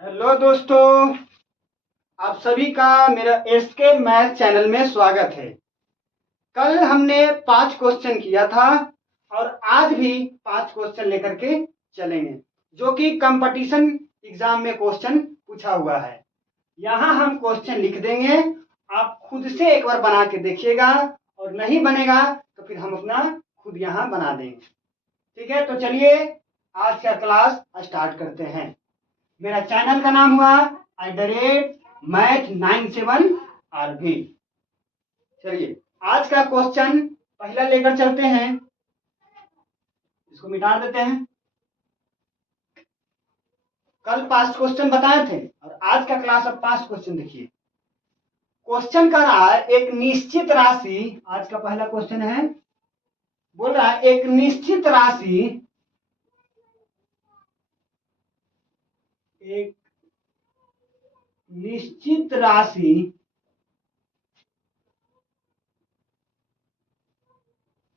Hello दोस्तों, आप सभी का मेरा एसके मैथ चैनल में स्वागत है। कल हमने 5 क्वेश्चन किया था और आज भी 5 क्वेश्चन लेकर के चलेंगे, जो कि कंपटीशन एग्जाम में क्वेश्चन पूछा हुआ है। यहाँ हम क्वेश्चन लिख देंगे, आप खुद से एक बार बना के देखिएगा और नहीं बनेगा तो फिर हम अपना खुद यहाँ बना देंगे। ठीक है, तो चलिए आज का क्लास स्टार्ट करते हैं। मेरा चैनल का नाम हुआ @math97RV। चलिए आज का क्वेश्चन पहला लेकर चलते हैं, इसको मिटा देते हैं। कल 5 क्वेश्चन बताए थे और आज का क्लास अब 5 क्वेश्चन देखिए। क्वेश्चन कर रहा है एक निश्चित राशि, आज का पहला क्वेश्चन है, बोल रहा है एक निश्चित राशि एक निश्चित राशि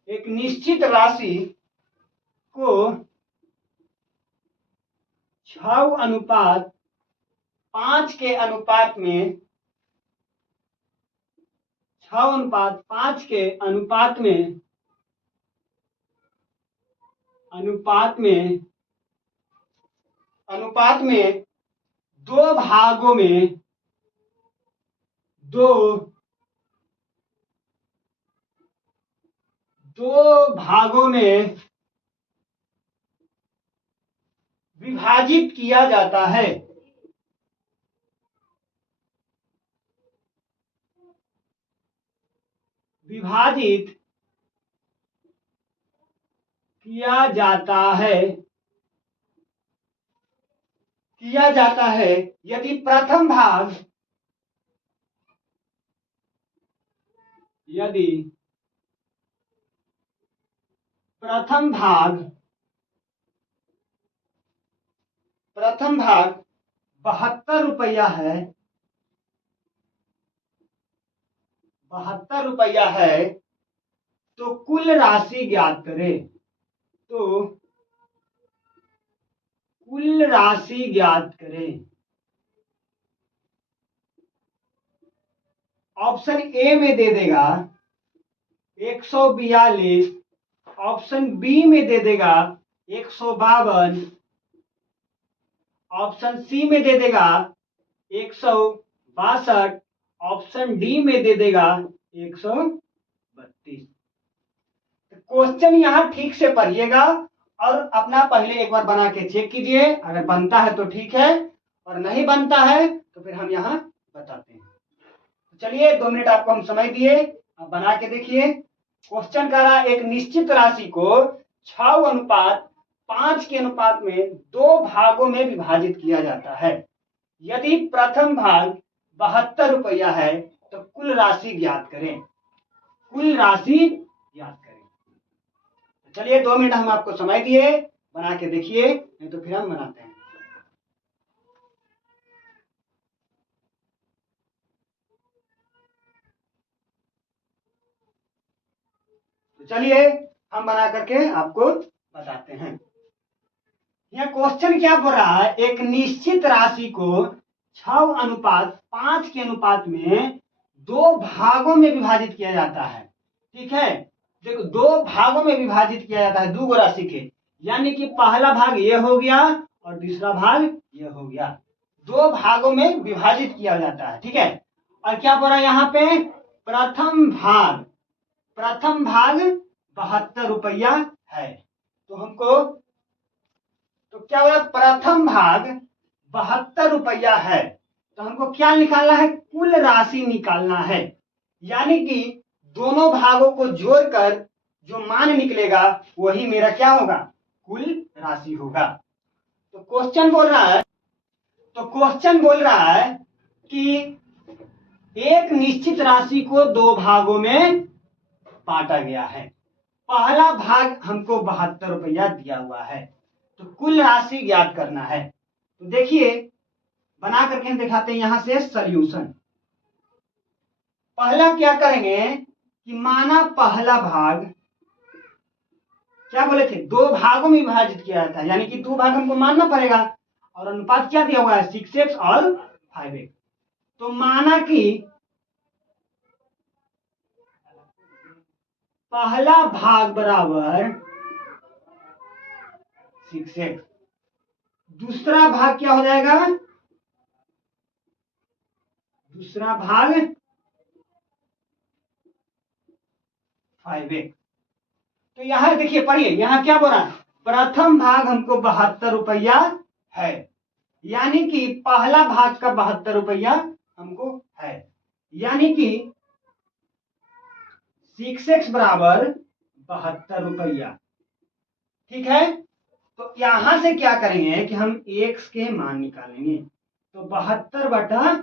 एक निश्चित राशि को 6:5 के अनुपात में 6:5 के अनुपात में दो भागों में विभाजित किया जाता है। विभाजित किया जाता है यदि प्रथम भाग 72 रुपया है, 72 रुपया है, तो कुल राशि ज्ञात करें। ऑप्शन ए में दे देगा 142, ऑप्शन बी में दे देगा 152, ऑप्शन सी में दे देगा 162, ऑप्शन डी में दे देगा 132। क्वेश्चन यहाँ ठीक से पढ़िएगा और अपना पहले एक बार बना के चेक कीजिए। अगर बनता है तो ठीक है और नहीं बनता है तो फिर हम यहाँ बताते हैं। तो चलिए 2 मिनट आपको हम समय दिए, अब बना के देखिए। क्वेश्चन कर रहा है एक निश्चित राशि को 6:5 के अनुपात में 2 भागों में विभाजित किया जाता है। यदि प्रथम भाग 72 रुपया है तो कुल राशि ज्ञात करें। चलिए 2 मिनट हम आपको समय दिए, बना के देखिए, नहीं तो फिर हम बनाते हैं। तो चलिए हम बना करके आपको बताते हैं। यह क्वेश्चन क्या बोल रहा है, एक निश्चित राशि को 6:5 के अनुपात में 2 भागों में विभाजित किया जाता है। ठीक है, देखो 2 भागों में विभाजित किया जाता है, 2 राशि के, यानी कि पहला भाग ये हो गया और दूसरा भाग ये हो गया। 2 भागों में विभाजित किया जाता है। ठीक है, और क्या बोल रहा है यहाँ पे, प्रथम भाग 72 रुपया है। तो क्या हुआ, प्रथम भाग 72 रुपया है, तो हमको क्या निकालना है, कुल राशि निकालना है। यानी कि दोनों भागों को जोड़कर जो मान निकलेगा वही मेरा क्या होगा, कुल राशि होगा। तो क्वेश्चन बोल रहा है कि एक निश्चित राशि को 2 भागों में बांटा गया है। पहला भाग हमको 72 रुपया दिया हुआ है, तो कुल राशि ज्ञात करना है। तो देखिए बना करके हम दिखाते हैं यहां से सॉल्यूशन। पहला क्या करेंगे कि माना पहला भाग क्या बोले थे, 2 भागों में विभाजित किया जाता है, यानी कि 2 भाग हमको मानना पड़ेगा। और अनुपात क्या दिया हुआ है 6x और 5x। तो माना कि पहला भाग बराबर 6x, दूसरा भाग क्या हो जाएगा, दूसरा भाग 5x। तो यहां देखिए पढ़िए, यहां क्या बोल रहा है, प्रथम भाग हमको 72 रुपया है, यानी कि पहला भाग का 72 रुपया हमको है, यानी कि 6x बराबर 72 रुपया। ठीक है, तो यहां से क्या करेंगे कि हम x के मान निकालेंगे। तो 72 बटा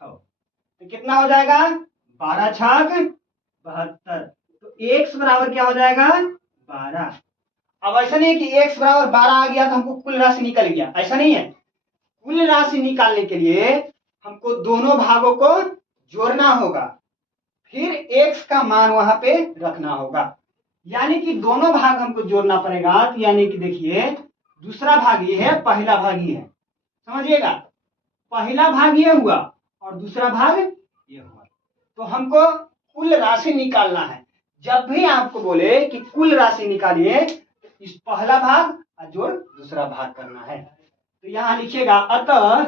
6 तो कितना हो जाएगा, 12 छाक 72। तो x बराबर क्या हो जाएगा 12। अब ऐसा नहीं है कि x बराबर 12 आ गया तो हमको कुल राशि निकल गया, ऐसा नहीं है। कुल राशि निकालने के लिए हमको दोनों भागों को जोड़ना होगा, फिर x का मान वहां पे रखना होगा, यानी कि दोनों भाग हमको जोड़ना पड़ेगा। तो यानी कि देखिए दूसरा भाग ये है, पहला भाग ये है, समझिएगा, पहला भाग ये हुआ और दूसरा भाग ये हुआ। तो हमको कुल राशि निकालना है। जब भी आपको बोले कि कुल राशि निकालिए, इस पहला भाग और जोड़ दूसरा भाग करना है। तो यहां लिखिएगा, अतः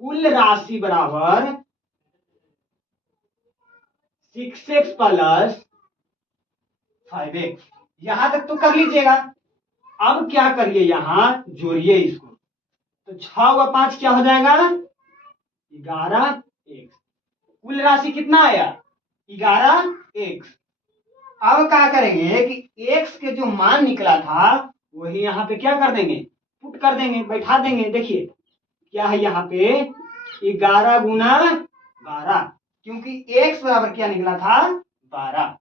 कुल राशि बराबर 6x प्लस 5x। यहां तक तो कर लीजिएगा। अब क्या करिए, यहां जोड़िए इसको, तो 6 व 5 क्या हो जाएगा 11x। कुल राशि कितना आया 11x। अब क्या करेंगे कि x के जो मान निकला था वही यहाँ पे क्या कर देंगे, पुट कर देंगे, बैठा देंगे। देखिए क्या है यहाँ पे 11 गुना 12, क्योंकि x बराबर क्या निकला था 12।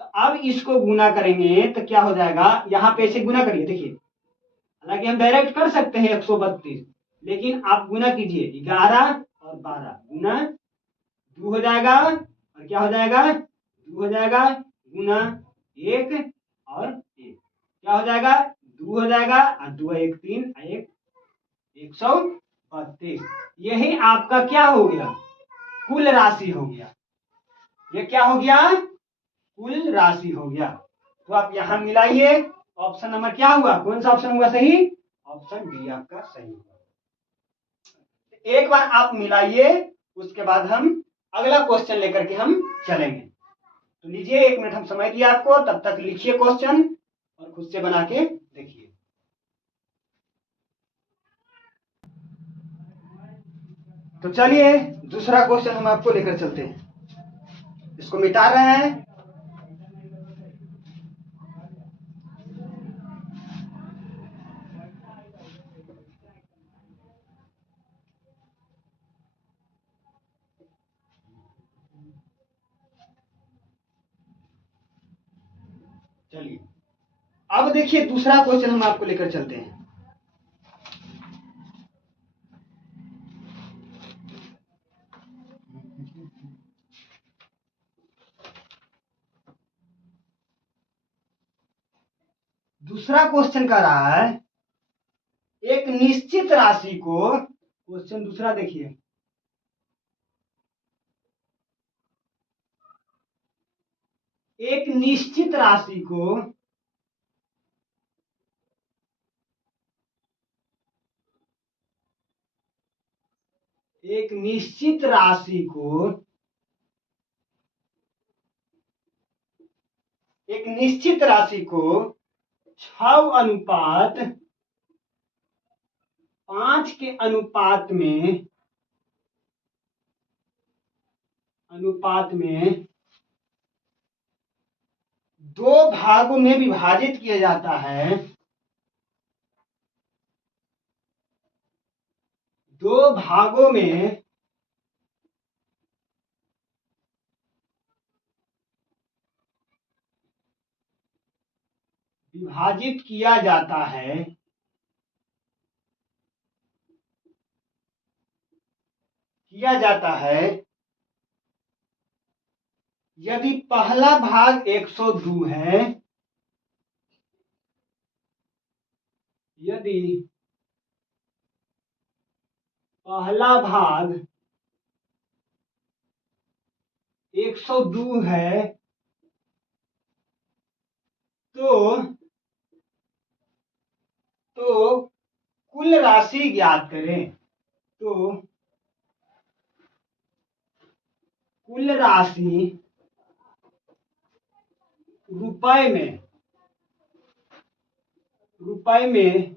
तो अब इसको गुना करेंगे तो क्या हो जाएगा, यहाँ पे ऐसे गुना करिए। देखिए हालांकि हम डायरेक्ट कर सकते हैं 132, लेकिन आप गुना कीजिए, 11 और 12 गुना 2 हो जाएगा, और क्या हो जाएगा 2 हो जाएगा गुना 1 और 1 क्या हो जाएगा 2 हो जाएगा, और 2 1 3 1 132। यही आपका क्या हो गया, कुल राशि हो गया। ये क्या हो गया, कुल राशि हो गया। तो आप यहां मिलाइए, ऑप्शन नंबर क्या हुआ, कौन सा ऑप्शन हुआ सही, ऑप्शन डी आपका सही हुआ। एक बार आप मिलाइए, उसके बाद हम अगला क्वेश्चन लेकर के हम चलेंगे। तो लीजिए 1 मिनट हम समय दिया आपको, तब तक लिखिए क्वेश्चन और खुद से बना के देखिए। तो चलिए दूसरा क्वेश्चन हम आपको लेकर चलते हैं, इसको मिटा रहे हैं। चलिए अब देखिए दूसरा क्वेश्चन हम आपको लेकर चलते हैं। दूसरा क्वेश्चन का रहा है, एक निश्चित राशि को, क्वेश्चन दूसरा देखिए, एक निश्चित राशि को एक निश्चित राशि को एक निश्चित राशि को 6 अनुपात 5 के अनुपात में 2 भागों में विभाजित किया जाता है। 2 भागों में विभाजित किया जाता है, यदि पहला भाग 102 है, यदि पहला भाग 102 है तो कुल राशि ज्ञात करें। तो कुल राशि रुपए में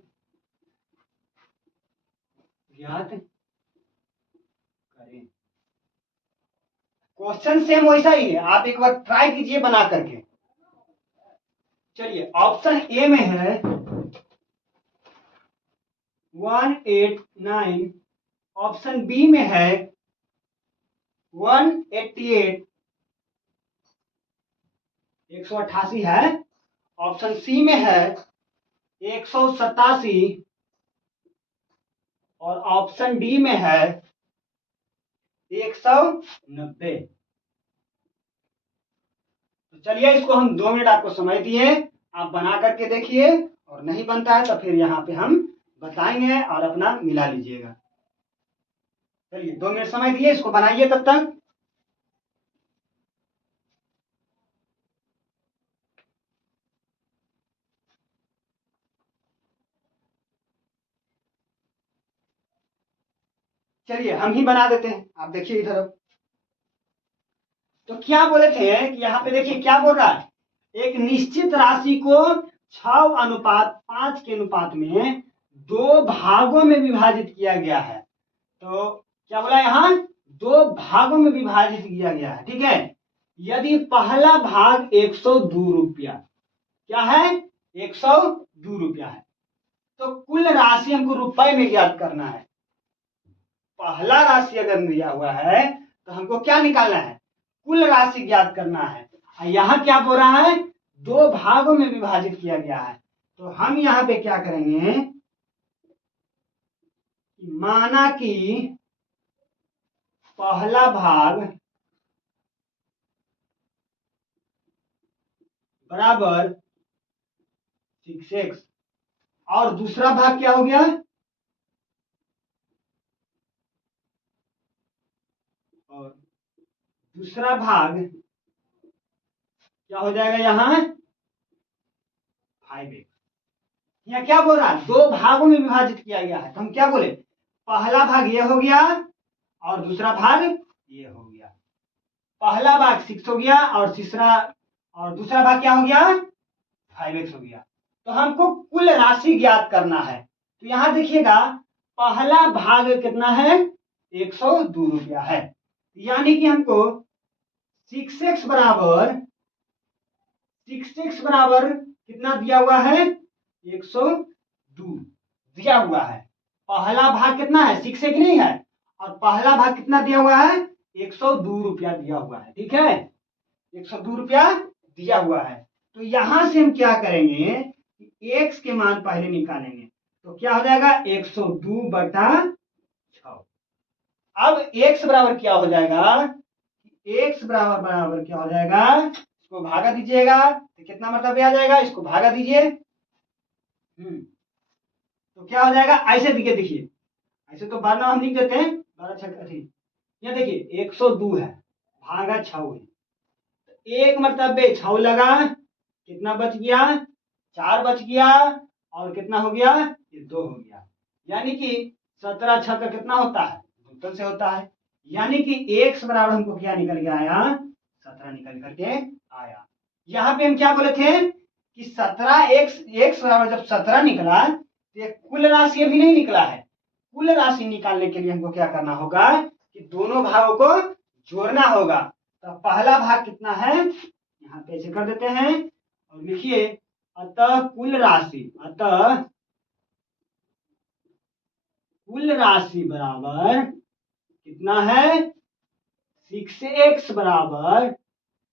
ज्ञात करें। क्वेश्चन सेम वैसा ही है, आप एक बार ट्राई कीजिए बना करके। चलिए ऑप्शन ए में है 189, ऑप्शन बी में है 188, 188 है, ऑप्शन सी में है 187 और ऑप्शन डी में है 190। तो चलिए इसको हम 2 मिनट आपको समय दिए, आप बना करके देखिए, और नहीं बनता है तो फिर यहाँ पे हम बताएंगे और अपना मिला लीजिएगा। चलिए 2 मिनट समय दिए, इसको बनाइए तब तक। चलिए हम ही बना देते हैं, आप देखिए इधर। तो क्या बोले थे कि यहाँ पे देखिए क्या बोल रहा है, एक निश्चित राशि को 6:5 के अनुपात में 2 भागों में विभाजित किया गया है। तो क्या बोला यहाँ, 2 भागों में विभाजित किया गया है, ठीक है। यदि पहला भाग 102 रुपया, क्या है 102 रुपया है, तो कुल राशि हमको रुपए में ज्ञात करना है। पहला राशि अगर दिया हुआ है तो हमको क्या निकालना है, कुल राशि ज्ञात करना है। यहाँ क्या बोल रहा है, 2 भागों में विभाजित किया गया है। तो हम यहाँ पे क्या करेंगे, माना कि पहला भाग बराबर 6x और दूसरा भाग क्या हो गया, और दूसरा भाग क्या हो जाएगा यहाँ 5x। यहाँ क्या बोल रहा है, 2 भागों में विभाजित किया गया है। तो हम क्या बोले, पहला भाग ये हो गया और दूसरा भाग ये हो गया। पहला भाग 6 हो गया और दूसरा भाग क्या हो गया 5x हो गया। तो हमको कुल राशि ज्ञात करना है। तो यहां देखिएगा पहला भाग कितना है 102 रुपया है, यानी कि हमको 6x बराबर कितना दिया हुआ है 102 दिया हुआ है। पहला भाग कितना है 6 एक नहीं है, और पहला भाग कितना दिया हुआ है 102 रुपया दिया हुआ है, ठीक है 102 रुपया दिया हुआ है। तो यहां से हम क्या करेंगे, x के मान पहले निकालेंगे। तो क्या हो जाएगा 102 बटा 6। अब x बराबर क्या हो जाएगा, x बराबर क्या हो जाएगा, इसको भागा दीजिएगा तो कितना मतलब आ जाएगा, इसको भागा दीजिए। तो क्या हो जाएगा, ऐसे देखिए ऐसे तो 12 हम लिख देते हैं, 12 6 ये देखिए 102 है भागा 6 है, तो एक मतलब 6 लगा, कितना बच गया 4 बच गया, और कितना हो गया ये 2 हो गया, यानी कि 17 6 का कितना होता है 2 से होता है, यानी कि x बराबर हमको क्या निकल के आया 17 निकल करके आया। यहाँ पे हम क्या बोले थे कि 17x बराबर जब 17 निकला तो ये कुल राशि अभी नहीं निकला है। कुल राशि निकालने के लिए हमको क्या करना होगा कि दोनों भागों को जोड़ना होगा। तो पहला भाग कितना है, यहाँ पे ऐसे कर देते हैं और लिखिए अतः कुल राशि बराबर कितना है 6x बराबर,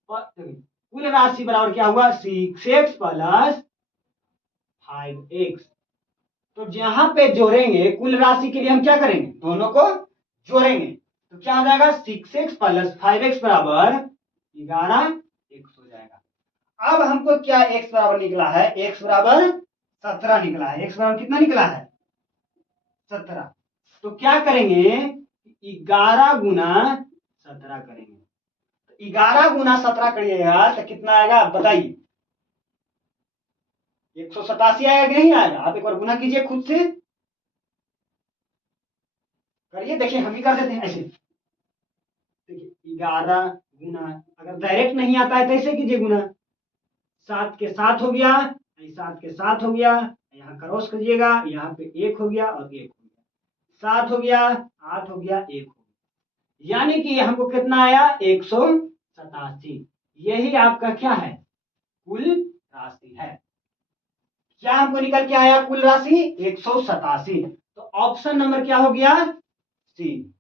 कुल राशि बराबर क्या हुआ 6x प्लस 5x। तो जहां पे जोड़ेंगे कुल राशि के लिए हम क्या करेंगे दोनों को जोड़ेंगे, तो क्या हो जाएगा 6x प्लस 5x बराबर 11 x हो जाएगा। अब हमको क्या x बराबर निकला है, x बराबर 17 निकला है। x बराबर कितना निकला है, 17। तो क्या करेंगे, 11 गुना 17 करेंगे। तो 11 गुना 17 करिएगा तो कितना आएगा आप बताइए, 187 आएगा कि नहीं आएगा। आप एक बार गुना कीजिए खुद से, करिए, देखिए हम भी कर देते हैं ऐसे। देखिए 11 गुना, अगर डायरेक्ट नहीं आता है तो ऐसे कीजिए गुना, 7 के 7 हो गया, 7 के 7 हो गया, यहाँ क्रॉस करिएगा, यहाँ पे 1 हो गया और 1 हो गया, 7 हो गया, 8 हो गया, 1 हो गया, यानी कि हमको कितना आया 187। यही आपका क्या है, कुल राशि है। क्या हमको निकल के आया कुल राशि 187। तो ऑप्शन नंबर क्या हो गया, सी।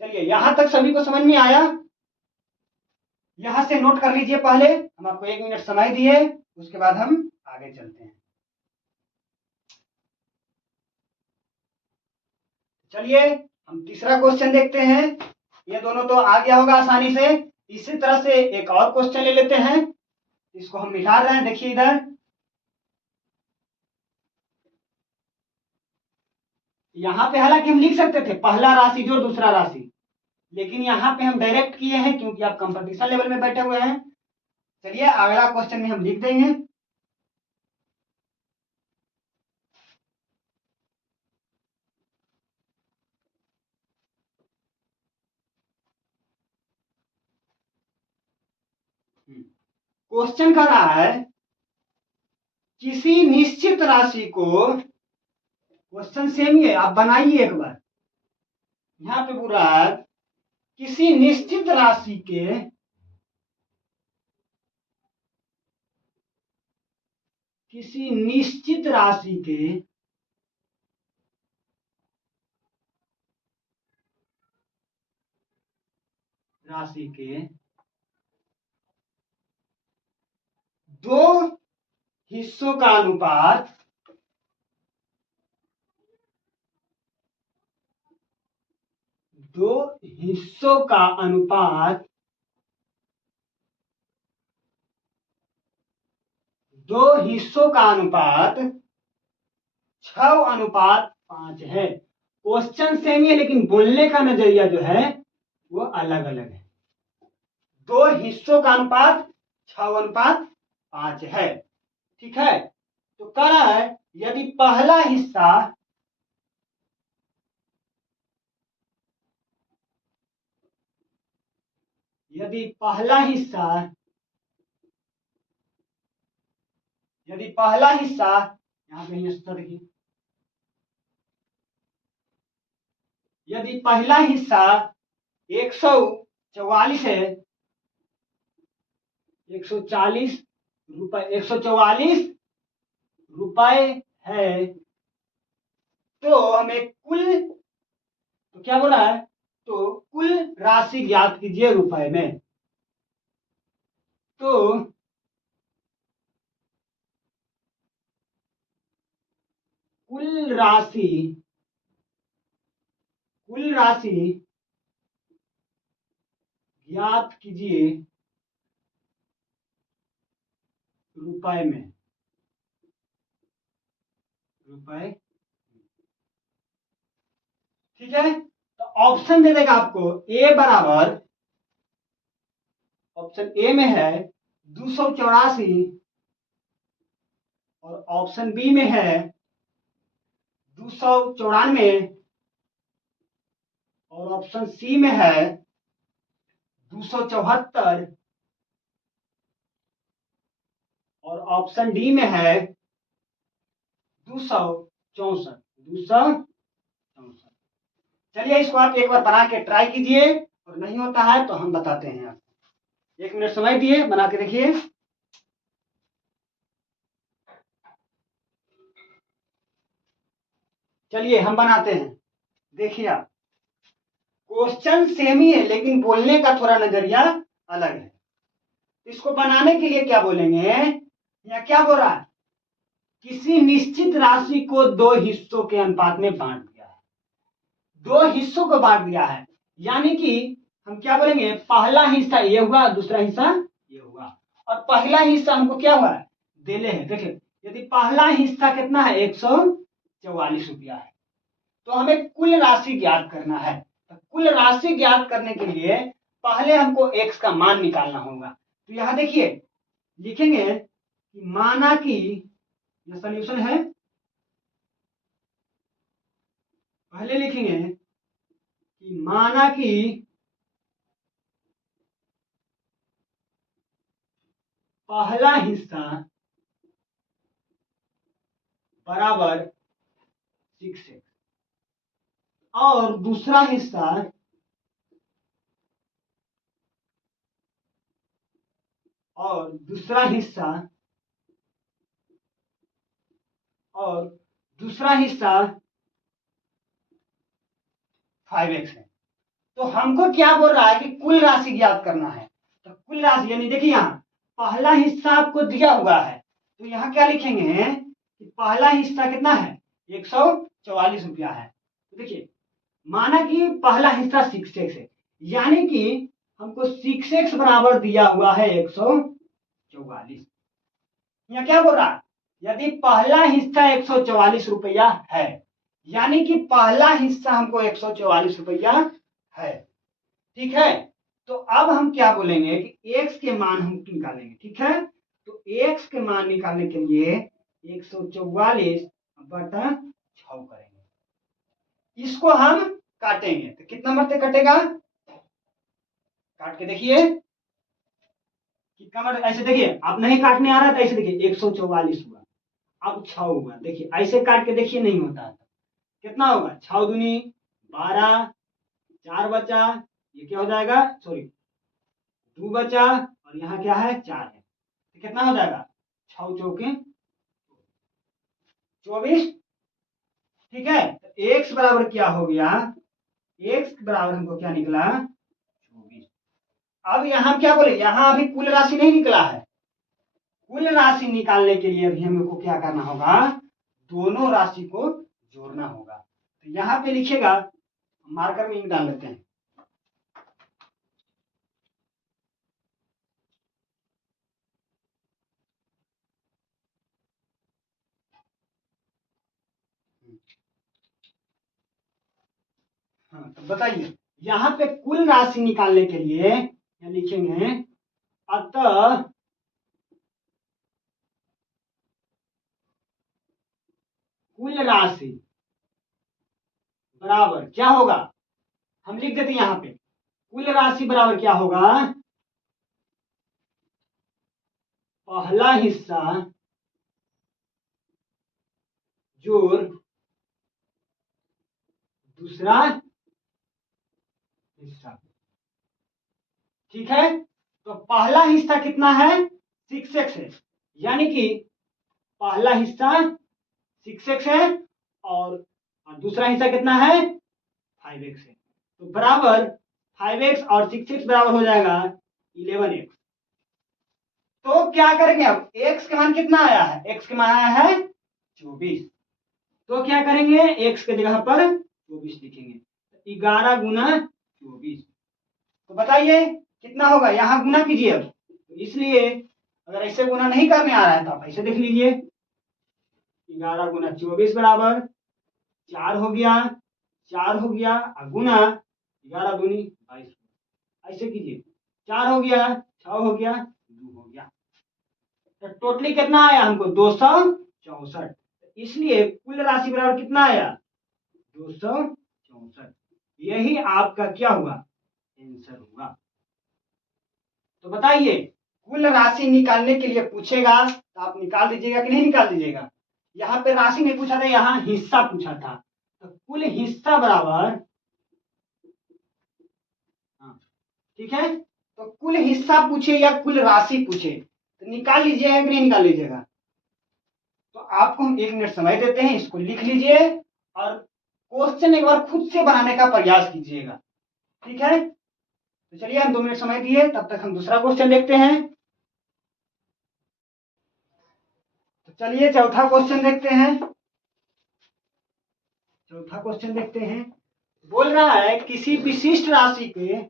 चलिए यहां तक सभी को समझ में आया। यहां से नोट कर लीजिए, पहले हम आपको 1 मिनट समय दिए, उसके बाद हम आगे चलते हैं। चलिए हम तीसरा क्वेश्चन देखते हैं। ये दोनों तो आ गया होगा आसानी से। इसी तरह से एक और क्वेश्चन ले लेते हैं, इसको हम मिटा रहे हैं। देखिए इधर, यहाँ पे हालांकि हम लिख सकते थे पहला राशि जोड़ दूसरा राशि, लेकिन यहाँ पे हम डायरेक्ट किए हैं क्योंकि आप कंपटीशन लेवल में बैठे हुए हैं। चलिए अगला क्वेश्चन में हम लिख देंगे। क्वेश्चन कर रहा है किसी निश्चित राशि को, क्वेश्चन सेम ही है, आप बनाइए एक बार। यहाँ पे पूरा है किसी निश्चित राशि के राशि के दो हिस्सों का अनुपात दो हिस्सों का अनुपात 6:5 है। क्वेश्चन सेम ही है लेकिन बोलने का नजरिया जो है वो अलग अलग है। दो हिस्सों का अनुपात 6:5 है, ठीक है। तो कह रहा है यदि पहला हिस्सा यदि पहला हिस्सा यहाँ पे हिस्सा देखिए, यदि पहला हिस्सा 144 है, 144 रुपए है, तो हमें तो क्या बोला है, तो कुल राशि ज्ञात कीजिए रुपए में। तो कुल राशि ज्ञात कीजिए रुपए में। ठीक है, तो ऑप्शन दे देगा आपको, ए बराबर, ऑप्शन ए में है 284 और ऑप्शन बी में है 294 और ऑप्शन सी में है 274 और ऑप्शन डी में है 264। चलिए इसको आप एक बार बना के ट्राई कीजिए, और नहीं होता है तो हम बताते हैं आपको। 1 मिनट समय दिए, बना के देखिए। चलिए हम बनाते हैं, देखिए आप, क्वेश्चन सेम ही है लेकिन बोलने का थोड़ा नजरिया अलग है। इसको बनाने के लिए क्या बोलेंगे, या क्या बोल रहा है, किसी निश्चित राशि को दो हिस्सों के अनुपात में बांट दिया है। दो हिस्सों को बांट दिया है, यानी कि हम क्या बोलेंगे, पहला हिस्सा ये हुआ, दूसरा हिस्सा ये हुआ, और पहला हिस्सा हमको क्या हुआ है, देले हैं। देखिए यदि पहला हिस्सा कितना है, 144 रुपया है, तो हमें कुल राशि ज्ञात करना है। तो कुल राशि ज्ञात करने के लिए पहले हमको x का मान निकालना होगा। तो यहां देखिए लिखेंगे कि माना कि यह सॉल्यूशन है, पहले लिखेंगे कि माना कि पहला हिस्सा बराबर 6x और दूसरा हिस्सा और दूसरा हिस्सा 5x है। तो हमको क्या बोल रहा है कि कुल राशि ज्ञात करना है। तो कुल राशि यानी देखिए यहाँ पहला हिस्सा आपको दिया हुआ है, तो यहाँ क्या लिखेंगे कि पहला हिस्सा कितना है, 144 रुपया है। तो देखिए माना कि पहला हिस्सा 6x है, यानी कि हमको 6x बराबर दिया हुआ है 144। यहाँ क्या बोल रहा है, यदि पहला हिस्सा 144 रुपया है, यानी कि पहला हिस्सा हमको 144 रुपया है, ठीक है। तो अब हम क्या बोलेंगे कि x के मान हम निकालेंगे, ठीक है। तो x के मान निकालने के लिए 144 बटा 6 करेंगे, इसको हम काटेंगे। तो कितना नंबर से कटेगा, काट के देखिए कितना नंबर, ऐसे देखिए आप नहीं काटने आ रहा था, ऐसे देखिए 144 हुआ, अब 6 हुआ, देखिए ऐसे काट के देखिए नहीं होता है, कितना होगा, 6 दूनी 12, 4 बचा, ये क्या हो जाएगा, सॉरी 2 बचा, और यहाँ क्या है 4 है, तो कितना हो जाएगा, 6 चौके 24, ठीक है। तो x बराबर क्या हो गया, x बराबर हमको क्या निकला 24। अब यहाँ क्या बोले, यहाँ अभी कुल राशि नहीं निकला है, कुल राशि निकालने के लिए अभी हमको क्या करना होगा, दोनों राशि को जोड़ना होगा। तो यहाँ पे लिखिएगा, मार्कर में डाल लेते हैं, हाँ तो बताइए यहाँ पे कुल राशि निकालने के लिए क्या लिखेंगे, अतः कुल राशि बराबर क्या होगा, हम लिख देते हैं यहाँ पे, कुल राशि बराबर क्या होगा, पहला हिस्सा जोड़ दूसरा हिस्सा, ठीक है। तो पहला हिस्सा कितना है, 6x है, यानी कि पहला हिस्सा 6x है और दूसरा हिस्सा कितना है 5x है, तो बराबर 5x और 6x बराबर हो जाएगा 11x। तो क्या करेंगे, अब x के मान कितना आया है, x के मान आया है 24, तो क्या करेंगे, x के जगह पर 24 लिखेंगे, 11 गुना 24, तो बताइए कितना होगा, यहां गुना कीजिए अब, तो इसलिए अगर ऐसे गुना नहीं करने आ रहा है तो आप ऐसे देख लीजिए, 11 गुना 24 बराबर 4 हो गया, 4 हो गया और गुना 11 दूनी 22, ऐसे कीजिए, 4 हो गया, 6 हो गया, 2 हो गया, तो टोटली कितना आया हमको 264, इसलिए कुल राशि बराबर कितना आया 264, यही आपका क्या हुआ आंसर हुआ। तो बताइए कुल राशि निकालने के लिए पूछेगा तो आप निकाल दीजिएगा कि नहीं निकाल दीजिएगा, यहाँ पे राशि नहीं पूछा था, यहाँ हिस्सा पूछा था, तो कुल हिस्सा बराबर, हाँ ठीक है, तो कुल हिस्सा पूछे या कुल राशि पूछे तो निकाल लीजिएगा कि नहीं निकाल लीजिएगा। तो आपको हम 1 मिनट समय देते हैं, इसको लिख लीजिए और क्वेश्चन एक बार खुद से बनाने का प्रयास कीजिएगा, ठीक है। तो चलिए हम 2 मिनट समय दिए, तब तक हम दूसरा क्वेश्चन देखते हैं। तो चलिए चौथा क्वेश्चन देखते हैं, चौथा क्वेश्चन देखते हैं, बोल रहा है किसी विशिष्ट राशि के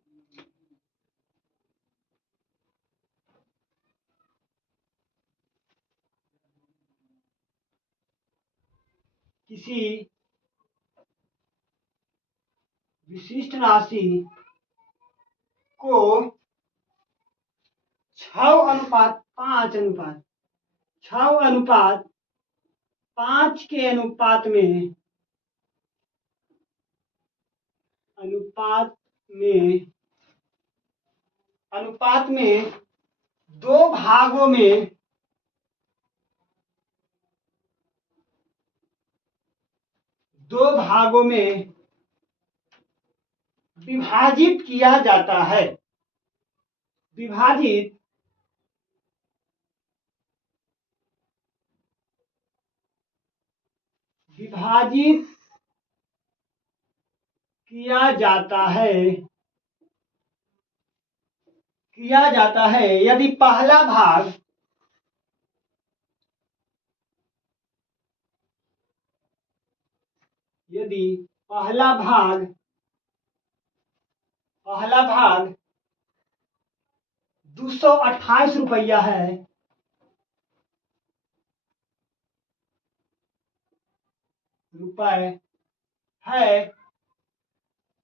किसी विशिष्ट राशि को 6:5 के अनुपात में दो भागों में विभाजित किया जाता है। विभाजित किया जाता है यदि पहला भाग 228 रुपया है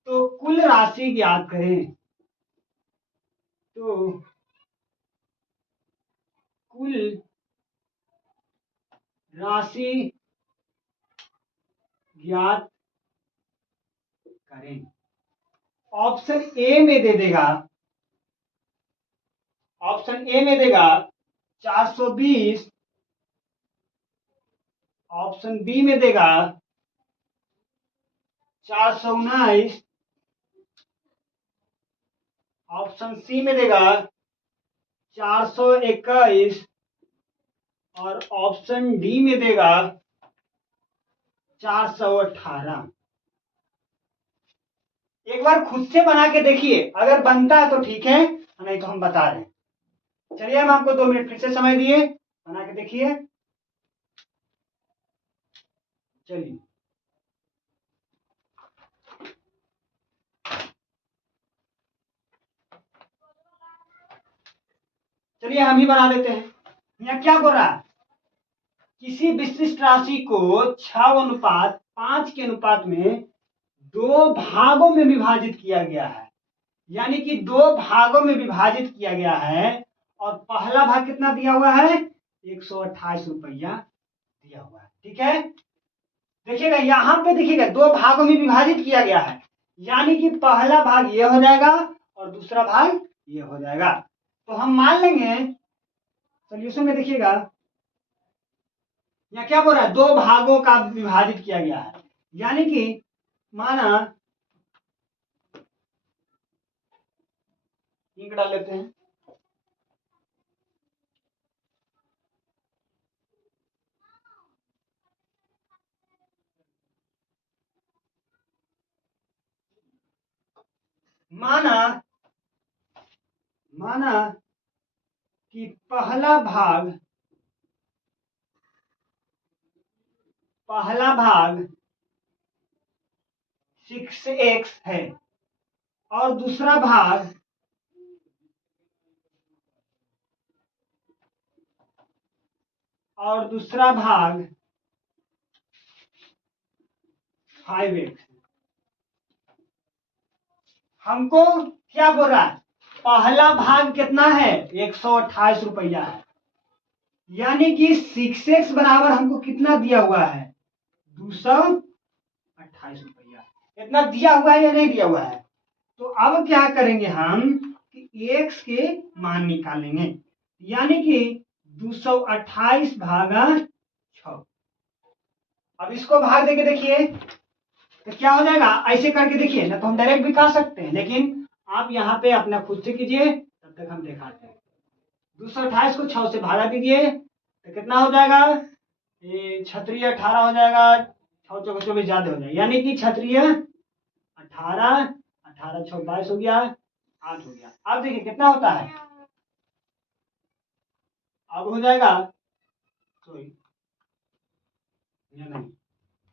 तो कुल राशि ज्ञात करें। तो कुल राशि ज्ञात करें। ऑप्शन ए में दे देगा 420, ऑप्शन बी में देगा 419, ऑप्शन सी में देगा 421 और ऑप्शन डी में देगा 418। एक बार खुद से बना के देखिए, अगर बनता है तो ठीक है, नहीं तो हम बता रहे हैं। चलिए हम आपको 2 मिनट फिर से समय दिए, बना के देखिए। चलिए हम ही बना देते हैं। यहाँ क्या बोल रहा है, किसी विशिष्ट राशि को 6:5 के अनुपात में 2 भागों में विभाजित किया गया है। यानी कि 2 भागों में विभाजित किया गया है और पहला भाग कितना दिया हुआ है, 128 रुपया दिया हुआ है। ठीक है, देखिएगा यहां पे, देखिएगा 2 भागों में विभाजित किया गया है, यानी कि पहला भाग ये हो जाएगा और दूसरा भाग ये हो जाएगा। तो हम मान लेंगे सोल्यूशन में, देखिएगा यहाँ क्या बोल रहा है, 2 भागों का विभाजित किया गया है, यानी कि माना इंक डाल लेते हैं। माना कि पहला भाग 6x है और दूसरा भाग 5x। हमको क्या बोल रहा है, पहला भाग कितना है, 128 रुपया है, यानी कि 6x बराबर हमको कितना दिया हुआ है, 228 रुपया। इतना दिया हुआ है या नहीं दिया हुआ है। तो अब क्या करेंगे हम कि x के मान निकालेंगे, यानी कि 228 भागा 6। अब इसको भाग देके देखिए तो क्या हो जाएगा, ऐसे करके देखिए ना, तो हम डायरेक्ट भी कर सकते हैं, लेकिन आप यहाँ पे अपना खुद से कीजिए, तब तक हम दिखाते हैं। 228 को 6 से भागा दीजिए तो कितना हो जाएगा, ये क्षत्रिय 18 हो जाएगा, 6 चौक 24 ज्यादा हो जाएगा, यानी कि क्षत्रिय 18, 18 6 22 हो गया, 8 हो गया। अब देखिए कितना होता है, अब हो जाएगा, सॉरी नहीं,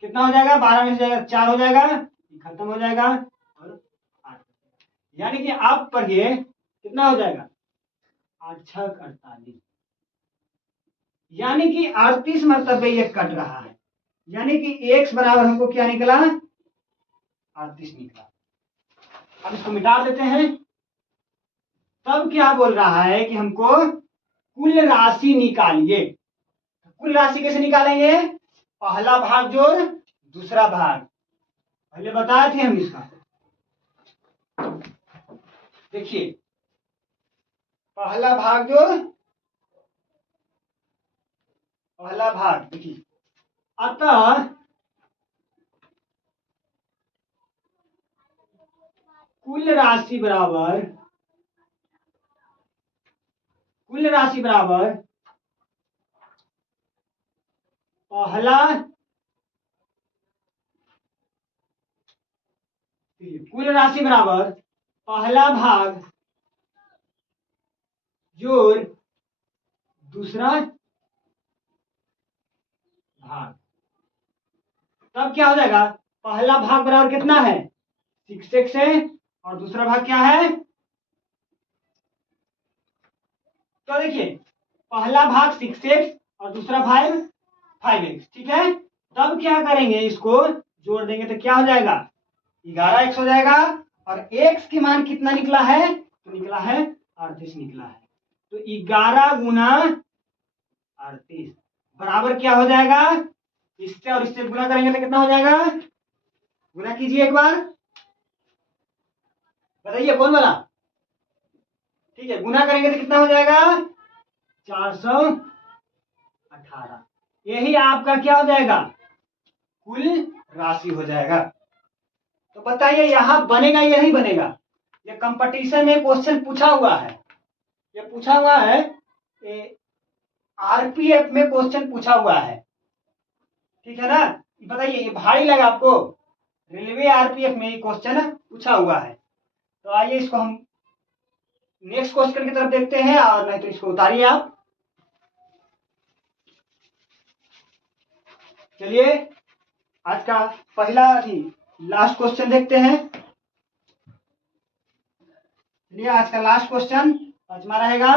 कितना हो जाएगा, 12 में से जाएगा 4 हो जाएगा, खत्म हो जाएगा और 8, यानी कि आप पढ़िए कितना हो जाएगा, 8 6 48, यानी कि 38 मरतबे ये कट रहा है। यानी कि x बराबर हमको क्या निकला, 38 निकला। अब इसको मिटा देते हैं। तब क्या बोल रहा है कि हमको कुल राशि निकालिए। कुल राशि कैसे निकालेंगे, पहला भाग जोड़ दूसरा भाग, पहले बताए थे हम इसका। देखिए पहला भाग जोड़ पहला भाग, देखिए अतः कुल राशि बराबर पहला कुल राशि बराबर पहला भाग जोड़ दूसरा भाग। तब क्या हो जाएगा, पहला भाग बराबर कितना है 6x है और दूसरा भाग क्या है। तो देखिए पहला भाग 6x और दूसरा भाग 5x, ठीक है। तब क्या करेंगे, इसको जोड़ देंगे तो क्या हो जाएगा 11x हो जाएगा। और x की मान कितना निकला है, तो निकला है 38 निकला है। तो 11 गुना 38 बराबर क्या हो जाएगा, इससे और इससे गुना करेंगे तो कितना हो जाएगा, गुना कीजिए एक बार, बताइए कौन वाला। ठीक है, गुना करेंगे तो कितना हो जाएगा 418। यही आपका क्या हो जाएगा, कुल राशि हो जाएगा। तो बताइए यहां बनेगा या नहीं बनेगा। ये कंपटीशन में क्वेश्चन पूछा हुआ है, ये पूछा हुआ है, आरपीएफ में क्वेश्चन पूछा हुआ है, ठीक है ना। बताइए ये भारी लगा आपको, रेलवे आरपीएफ में ये क्वेश्चन पूछा हुआ है। तो आइए इसको हम नेक्स्ट क्वेश्चन की तरफ देखते हैं, और नहीं तो इसको उतारिए आप। चलिए आज का पहला लास्ट क्वेश्चन देखते हैं। चलिए आज का लास्ट क्वेश्चन पांचवा रहेगा।